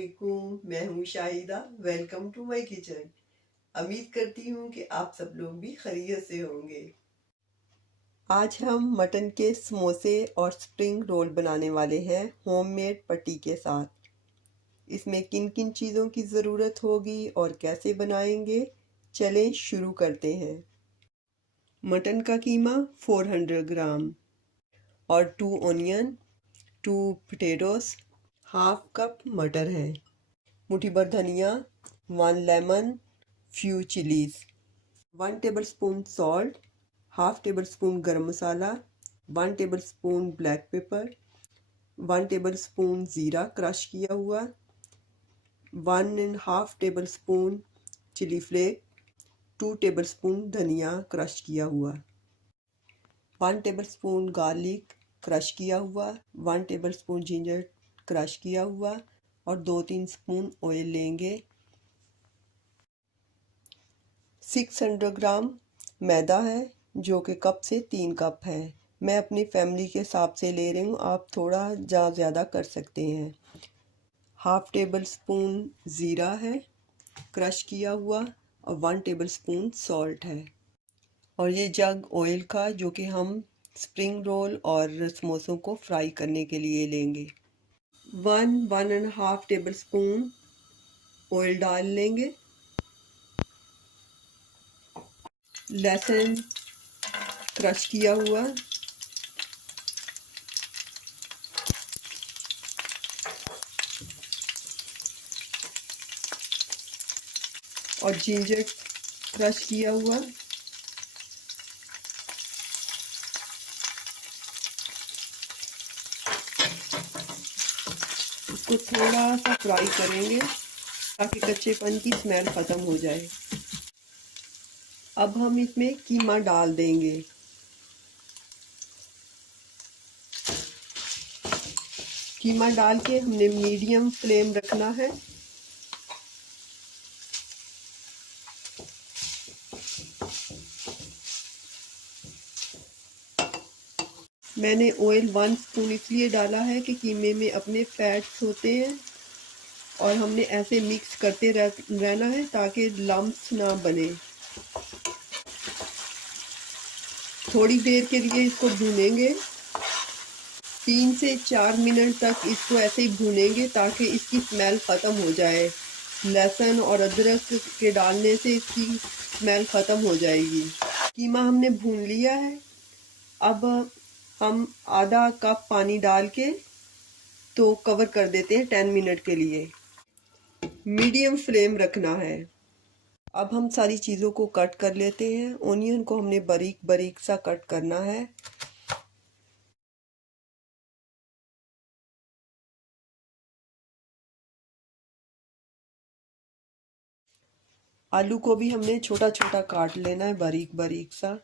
अस्सलामुअलैकुम, मैं हूँ Shahida. Welcome to my kitchen. उम्मीद करती हूँ कि आप सब लोग भी खैरियत से होंगे। आज हम मटन के समोसे और स्प्रिंग रोल बनाने वाले हैं होममेड पट्टी के साथ। इसमें किन किन चीज़ों की ज़रूरत होगी और कैसे बनाएंगे, चलें शुरू करते हैं। मटन का कीमा 400 ग्राम और 2 ऑनियन, 2 पोटैटोस, हाफ कप मटर है, मुट्ठी भर धनिया, 1 lemon, few chillies, 1 tablespoon salt, half table spoon गरम मसाला, 1 टेबलस्पून ब्लैक पेपर, 1 टेबलस्पून ज़ीरा क्रश किया हुआ, 1.5 टेबलस्पून चिली फ्लेक, 2 टेबलस्पून धनिया क्रश किया हुआ, 1 टेबलस्पून गार्लिक क्रश किया हुआ, 1 टेबलस्पून जिंजर क्रश किया हुआ और 2-3 स्पून ऑयल लेंगे। 600 ग्राम मैदा है जो कि कप से 3 कप है। मैं अपनी फैमिली के हिसाब से ले रही हूँ, आप थोड़ा ज़्यादा कर सकते हैं। हाफ टेबल स्पून ज़ीरा है क्रश किया हुआ और 1 टेबल स्पून सॉल्ट है। और ये जग ऑयल का जो कि हम स्प्रिंग रोल और समोसों को फ्राई करने के लिए लेंगे। 1.5 टेबल स्पून ऑयल डाल लेंगे। लहसुन क्रश किया हुआ, और जिंजर क्रश किया हुआ, इसको थोड़ा सा फ्राई करेंगे ताकि कच्चेपन की स्मेल ख़त्म हो जाए। अब हम इसमें कीमा डाल देंगे। कीमा डाल के हमने मीडियम फ्लेम रखना है। मैंने ऑयल 1 स्पून इसलिए डाला है कि कीमे में अपने फैट्स होते हैं और हमने ऐसे मिक्स करते रहना है ताकि लम्प्स ना बने। थोड़ी देर के लिए इसको भूनेंगे, 3 से 4 मिनट तक इसको ऐसे ही भूनेंगे ताकि इसकी स्मेल ख़त्म हो जाए। लहसुन और अदरक के डालने से इसकी स्मेल ख़त्म हो जाएगी। कीमा हमने भून लिया है। अब हम आधा कप पानी डाल के तो कवर कर देते हैं 10 मिनट के लिए। मीडियम फ्लेम रखना है। अब हम सारी चीज़ों को कट कर लेते हैं। ओनियन को हमने बारीक बारीक सा कट करना है। आलू को भी हमने छोटा छोटा काट लेना है, बारीक बारीक सा।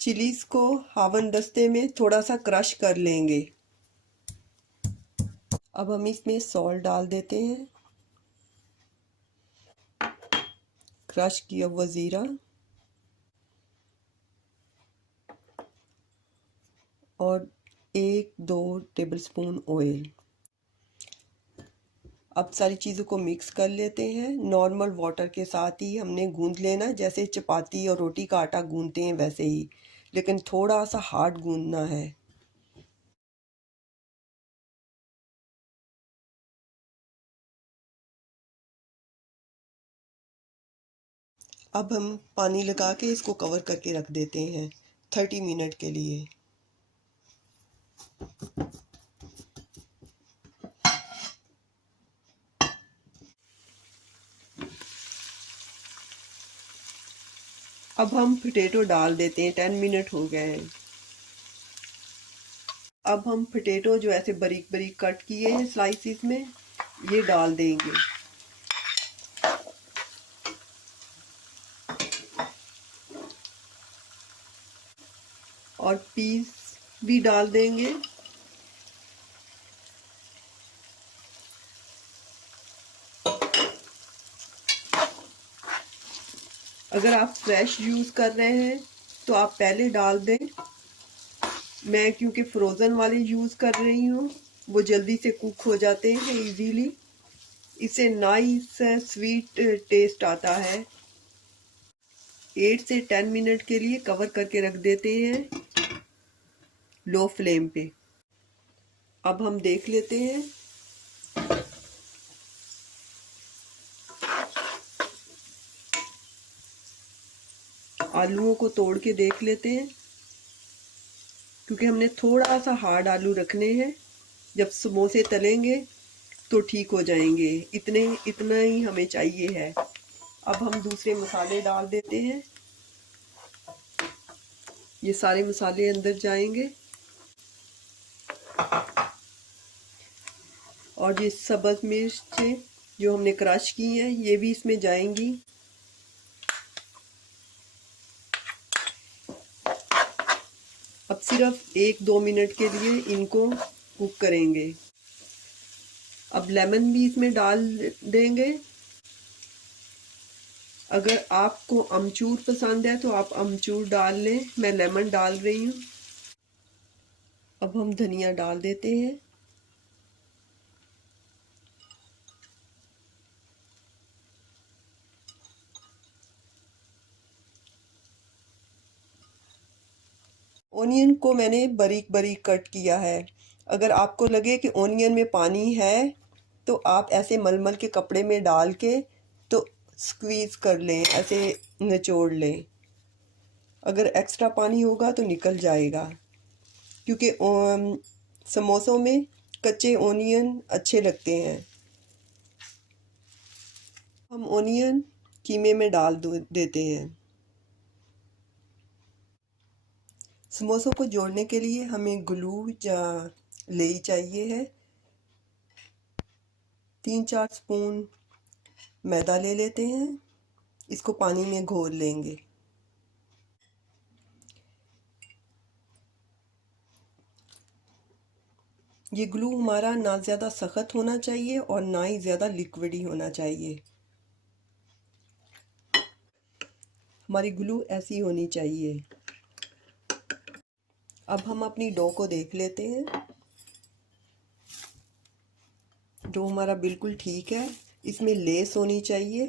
चिलीज को हावन दस्ते में थोड़ा सा क्रश कर लेंगे। अब हम इसमें सॉल्ट डाल देते हैं, क्रश किया हुआ ज़ीरा और 1-2 टेबलस्पून ऑयल। अब सारी चीज़ों को मिक्स कर लेते हैं। नॉर्मल वाटर के साथ ही हमने गूंद लेना, जैसे चपाती और रोटी का आटा गूंदते हैं वैसे ही, लेकिन थोड़ा सा हार्ड गूंदना है। अब हम पानी लगा के इसको कवर करके रख देते हैं 30 मिनट के लिए। अब हम पोटैटो डाल देते हैं, 10 मिनट हो गए हैं। अब हम पोटैटो जो ऐसे बारीक बारीक कट किए हैं स्लाइसिस में, ये डाल देंगे और पीस भी डाल देंगे। अगर आप फ्रेश यूज़ कर रहे हैं तो आप पहले डाल दें। मैं क्योंकि फ्रोज़न वाले यूज़ कर रही हूँ, वो जल्दी से कुक हो जाते हैं इजीली। इससे नाइस स्वीट टेस्ट आता है। 8 से 10 मिनट के लिए कवर करके रख देते हैं लो फ्लेम पे। अब हम देख लेते हैं। आलूओं को तोड़ के देख लेते हैं, क्योंकि हमने थोड़ा सा हार्ड आलू रखने हैं। जब समोसे तलेंगे तो ठीक हो जाएंगे। इतना ही हमें चाहिए है। अब हम दूसरे मसाले डाल देते हैं। ये सारे मसाले अंदर जाएंगे और ये सब्ज़ मिर्च जो हमने क्रश की हैं ये भी इसमें जाएंगी। अब सिर्फ 1-2 मिनट के लिए इनको कुक करेंगे। अब लेमन भी इसमें डाल देंगे। अगर आपको अमचूर पसंद है तो आप अमचूर डाल लें, मैं लेमन डाल रही हूँ। अब हम धनिया डाल देते हैं। ओनियन को मैंने बारीक बारीक कट किया है। अगर आपको लगे कि ओनियन में पानी है तो आप ऐसे मलमल के कपड़े में डाल के तो स्क्वीज़ कर लें, ऐसे निचोड़ लें। अगर एक्स्ट्रा पानी होगा तो निकल जाएगा, क्योंकि समोसों में कच्चे ओनियन अच्छे लगते हैं। हम ओनियन कीमे में डाल देते हैं। समोसों को जोड़ने के लिए हमें ग्लू या लेई चाहिए है। 3-4 स्पून मैदा ले लेते हैं। इसको पानी में घोल लेंगे। ये ग्लू हमारा ना ज़्यादा सख्त होना चाहिए और ना ही ज़्यादा लिक्विडी होना चाहिए। हमारी ग्लू ऐसी होनी चाहिए। अब हम अपनी डो को देख लेते हैं। डो हमारा बिल्कुल ठीक है। इसमें लेस होनी चाहिए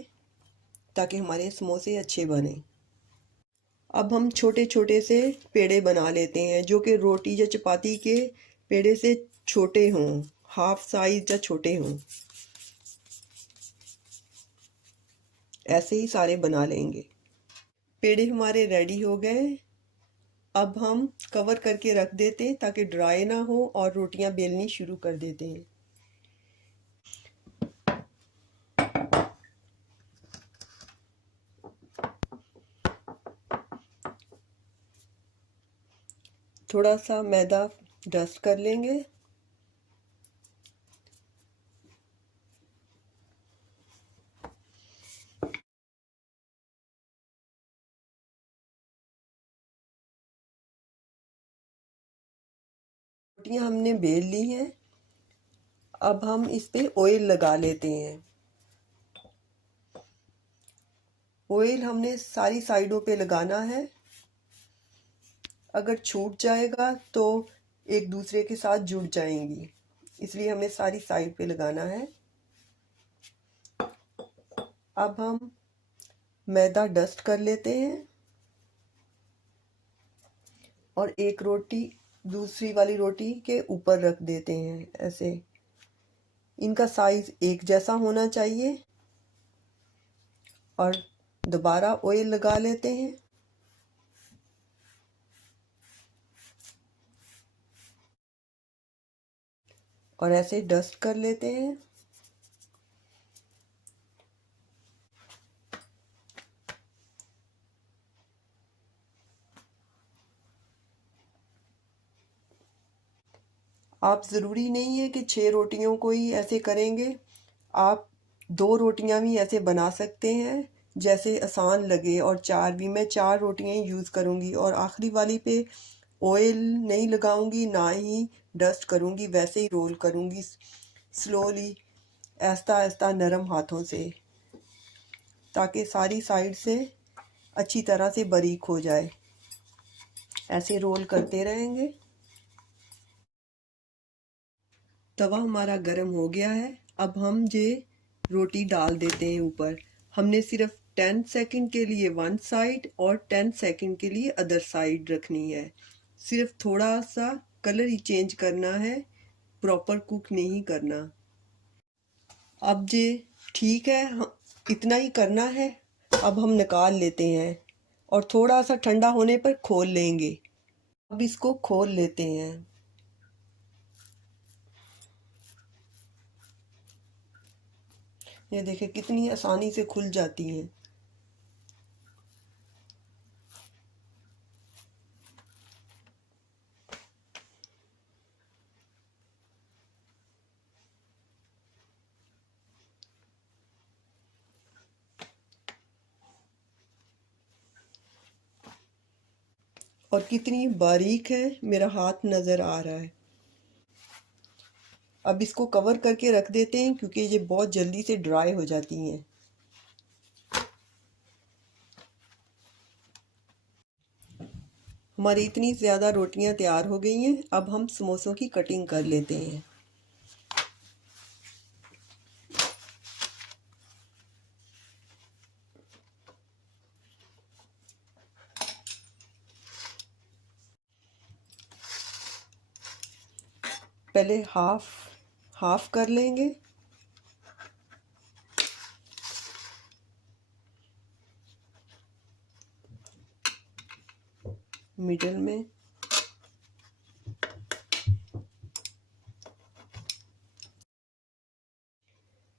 ताकि हमारे समोसे अच्छे बने। अब हम छोटे छोटे से पेड़े बना लेते हैं, जो कि रोटी या चपाती के पेड़े से छोटे हों, हाफ साइज या छोटे हों। ऐसे ही सारे बना लेंगे। पेड़े हमारे रेडी हो गए। अब हम कवर करके रख देते हैं ताकि ड्राई ना हो और रोटियां बेलनी शुरू कर देते हैं। थोड़ा सा मैदा डस्ट कर लेंगे। रोटियां हमने बेल ली हैं। अब हम इस पे ऑयल लगा लेते हैं। ऑयल हमने सारी साइडों पे लगाना है। अगर छूट जाएगा तो एक दूसरे के साथ जुड़ जाएंगी, इसलिए हमें सारी साइड पे लगाना है। अब हम मैदा डस्ट कर लेते हैं और एक रोटी दूसरी वाली रोटी के ऊपर रख देते हैं ऐसे। इनका साइज एक जैसा होना चाहिए और दोबारा ऑयल लगा लेते हैं। और ऐसे डस्ट कर लेते हैं। आप ज़रूरी नहीं है कि 6 रोटियों को ही ऐसे करेंगे। आप 2 रोटियां भी ऐसे बना सकते हैं, जैसे आसान लगे। और 4 भी, मैं 4 रोटियां ही यूज़ करूँगी और आखिरी वाली पे ऑयल नहीं लगाऊंगी, ना ही डस्ट करूँगी। वैसे ही रोल करूँगी स्लोली, आहिस्ता आहिस्ता नरम हाथों से, ताकि सारी साइड से अच्छी तरह से बारीक हो जाए। ऐसे रोल करते रहेंगे। तवा हमारा गर्म हो गया है। अब हम ये रोटी डाल देते हैं ऊपर। हमने सिर्फ 10 सेकंड के लिए वन साइड और 10 सेकंड के लिए अदर साइड रखनी है। सिर्फ थोड़ा सा कलर ही चेंज करना है, प्रॉपर कुक नहीं करना। अब ये ठीक है, इतना ही करना है। अब हम निकाल लेते हैं और थोड़ा सा ठंडा होने पर खोल लेंगे। अब इसको खोल लेते हैं। ये देखें कितनी आसानी से खुल जाती हैं। और कितनी बारीक है, मेरा हाथ नज़र आ रहा है। अब इसको कवर करके रख देते हैं क्योंकि ये बहुत जल्दी से ड्राई हो जाती हैं। हमारी इतनी ज़्यादा रोटियां तैयार हो गई हैं। अब हम समोसों की कटिंग कर लेते हैं। पहले हाफ हाफ कर लेंगे। मिडल में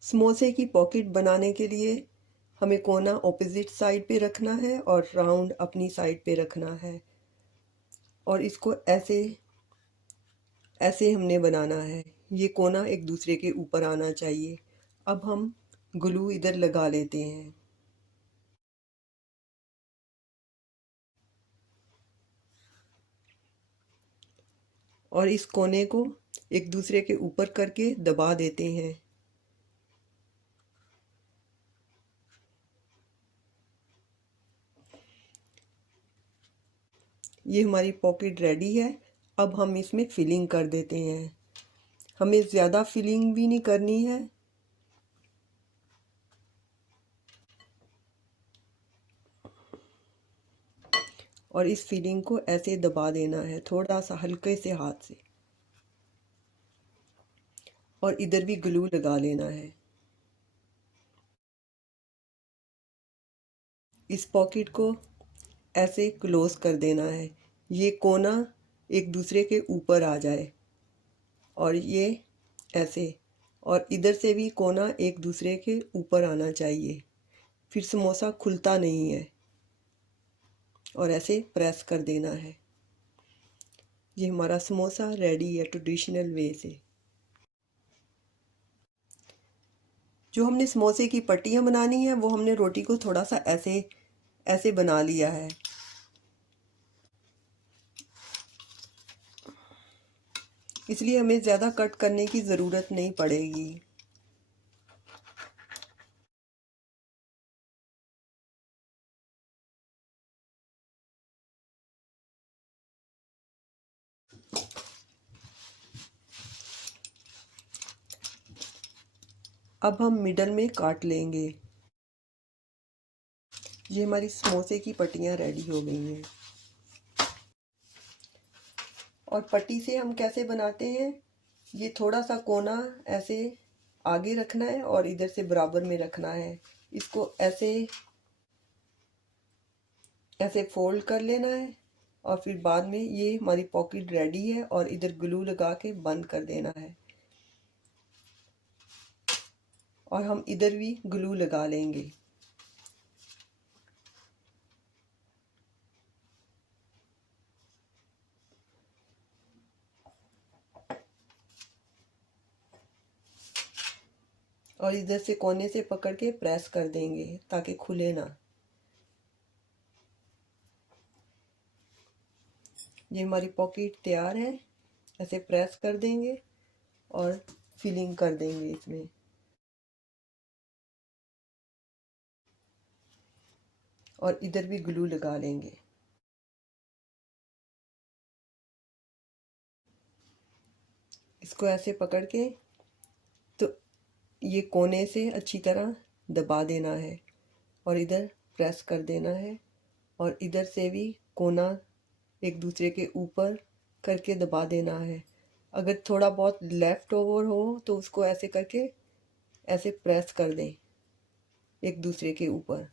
समोसे की पॉकेट बनाने के लिए हमें कोना ऑपोजिट साइड पे रखना है और राउंड अपनी साइड पे रखना है। और इसको ऐसे ऐसे हमने बनाना है। ये कोना एक दूसरे के ऊपर आना चाहिए। अब हम ग्लू इधर लगा लेते हैं। और इस कोने को एक दूसरे के ऊपर करके दबा देते हैं। ये हमारी पॉकेट रेडी है। अब हम इसमें फिलिंग कर देते हैं। हमें ज़्यादा फिलिंग भी नहीं करनी है। और इस फिलिंग को ऐसे दबा देना है, थोड़ा सा हल्के से हाथ से। और इधर भी ग्लू लगा लेना है। इस पॉकेट को ऐसे क्लोज कर देना है। ये कोना एक दूसरे के ऊपर आ जाए और ये ऐसे, और इधर से भी कोना एक दूसरे के ऊपर आना चाहिए। फिर समोसा खुलता नहीं है। और ऐसे प्रेस कर देना है। ये हमारा समोसा रेडी है ट्रेडिशनल वे से। जो हमने समोसे की पट्टियाँ बनानी है वो हमने रोटी को थोड़ा सा ऐसे ऐसे बना लिया है। इसलिए हमें ज़्यादा कट करने की ज़रूरत नहीं पड़ेगी। अब हम मिडल में काट लेंगे। ये हमारी समोसे की पट्टियाँ रेडी हो गई हैं। और पट्टी से हम कैसे बनाते हैं, ये थोड़ा सा कोना ऐसे आगे रखना है और इधर से बराबर में रखना है। इसको ऐसे ऐसे फोल्ड कर लेना है। और फिर बाद में ये हमारी पॉकेट रेडी है और इधर ग्लू लगा के बंद कर देना है। और हम इधर भी ग्लू लगा लेंगे। और इधर से कोने से पकड़ के प्रेस कर देंगे ताकि खुले ना। ये हमारी पॉकेट तैयार है। ऐसे प्रेस कर देंगे और फिलिंग कर देंगे इसमें। और इधर भी ग्लू लगा लेंगे। इसको ऐसे पकड़ के तो ये कोने से अच्छी तरह दबा देना है और इधर प्रेस कर देना है और इधर से भी कोना एक दूसरे के ऊपर करके दबा देना है। अगर थोड़ा बहुत लेफ्ट ओवर हो तो उसको ऐसे करके ऐसे प्रेस कर दें एक दूसरे के ऊपर।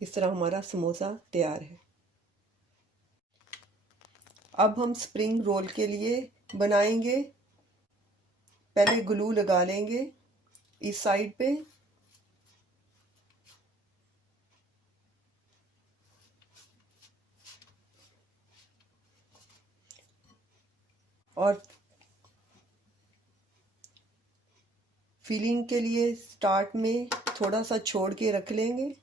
इस तरह हमारा समोसा तैयार है। अब हम स्प्रिंग रोल के लिए बनाएंगे। पहले ग्लू लगा लेंगे इस साइड पे और फिलिंग के लिए स्टार्ट में थोड़ा सा छोड़ के रख लेंगे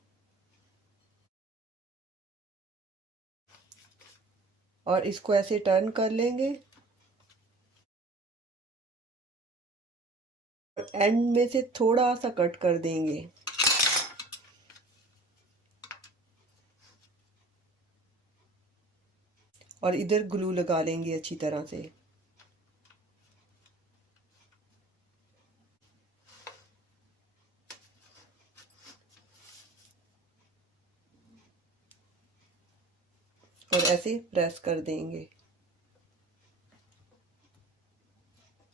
और इसको ऐसे टर्न कर लेंगे और एंड में से थोड़ा सा कट कर देंगे। और इधर ग्लू लगा लेंगे अच्छी तरह से। और ऐसे प्रेस कर देंगे।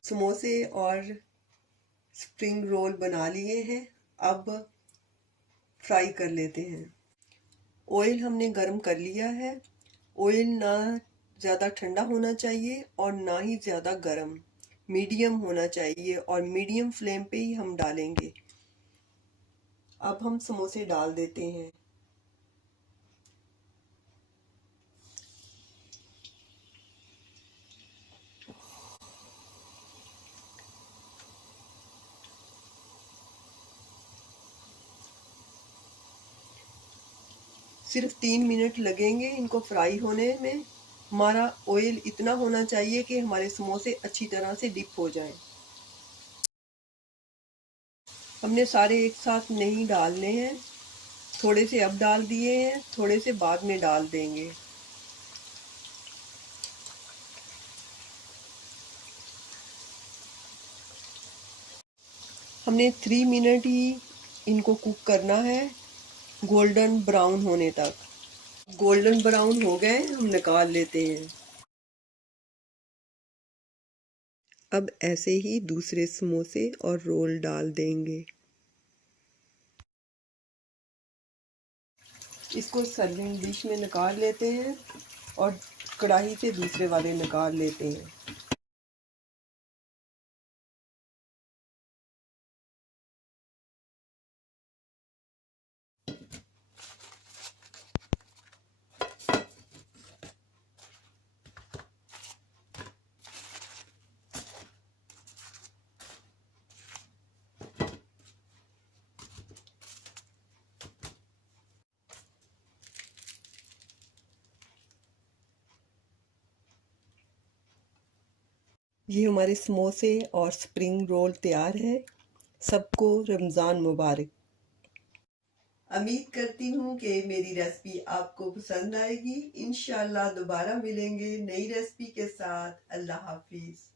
समोसे और स्प्रिंग रोल बना लिए हैं। अब फ्राई कर लेते हैं। ऑयल हमने गरम कर लिया है। ऑयल ना ज़्यादा ठंडा होना चाहिए और ना ही ज़्यादा गरम, मीडियम होना चाहिए और मीडियम फ्लेम पे ही हम डालेंगे। अब हम समोसे डाल देते हैं। सिर्फ 3 मिनट लगेंगे इनको फ्राई होने में। हमारा ऑयल इतना होना चाहिए कि हमारे समोसे अच्छी तरह से डिप हो जाएं। हमने सारे एक साथ नहीं डालने हैं, थोड़े से अब डाल दिए हैं, थोड़े से बाद में डाल देंगे। हमने 3 मिनट ही इनको कुक करना है, गोल्डन ब्राउन होने तक। गोल्डन ब्राउन हो गए, हम निकाल लेते हैं। अब ऐसे ही दूसरे समोसे और रोल डाल देंगे। इसको सर्विंग डिश में निकाल लेते हैं और कढ़ाई से दूसरे वाले निकाल लेते हैं। ये हमारे समोसे और स्प्रिंग रोल तैयार है। सबको रमज़ान मुबारक। उम्मीद करती हूँ कि मेरी रेसिपी आपको पसंद आएगी। इंशाल्लाह दोबारा मिलेंगे नई रेसिपी के साथ। अल्लाह हाफिज़।